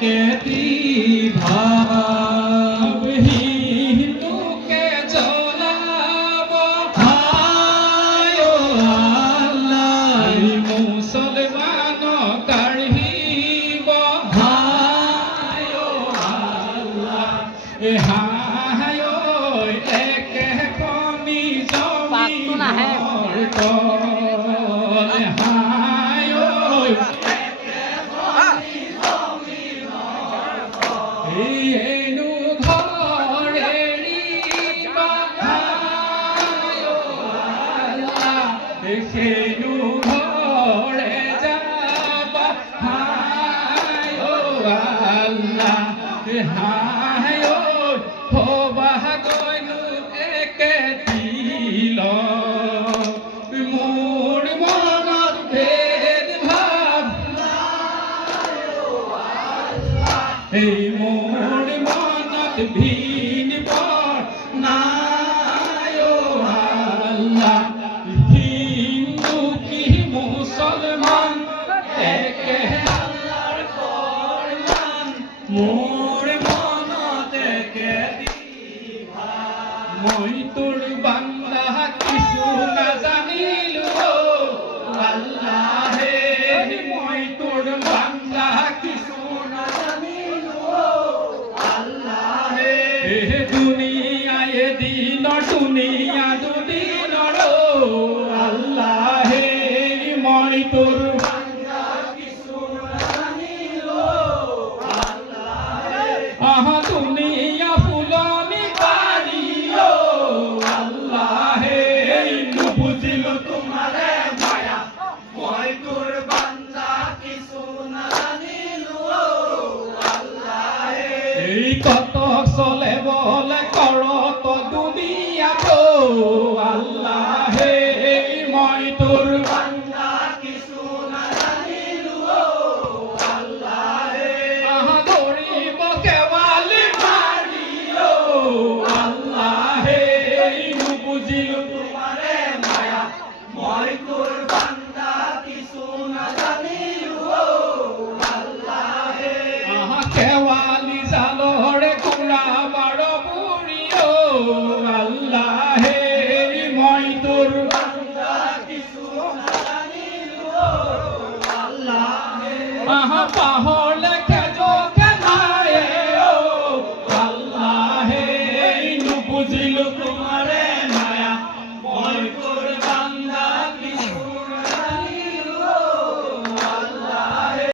কেতি ভাবহীনকে জ্বলাব হায় ও আল্লাহ মুসলমান কাঢ়িব হায় ও আল্লাহ হায় ও একে কণি জমিনৰ তল হায় ও এনো ঘৰ এৰিব হায় ও আল্লাহ সেনো ঘৰে যাব হায় ও আল্লাহ হায় ও হবাহ গৈনো একে দিল মোৰ মনত ভেদ ভাৱ এই মোৰ মনত ভিন পৰ নাই ও আল্লাহ হিন্দু কি মুছলমান একে আল্লাহৰ ফৰমান মোৰ মনত একে মই তোৰ বান্দা কিছু নাজানিলো আল্লাহে মই তোৰ বান্দা কিছু দুনিয়ায় দিনৰ দুনিয়া দুদিনৰ আল্লাহে মই তোৰ বান্দা কিছু নাজানিলো আল্লাহে দুনিয়া ফুলনি বাৰিও আল্লাহে নুবুজিলো তোমাৰে মায়া মই তোৰ বান্দা কিছু নাজানিলো আল্লাহে এই কত চলে বলে কৰত দুনিয়াত আল্লাহে মই তোৰ বান্দা কিছু নাজানিলো আল্লাহে ধৰিব কেৱালি মাৰিও আল্লাহে নুবুজিলো তোমাৰে মায়া মই তোৰ বান্দা কিছু নাজানিলো আল্লাহে কেৱালি জালৰে কুৰা বাৰ বুঢ়িও আল্লাহে মই তোৰ বান্দা কিছু নাজানিলো আল্লাহে পাহৰলে খেজকে নাই আল্লাহে নুবুজিলো তোমাৰ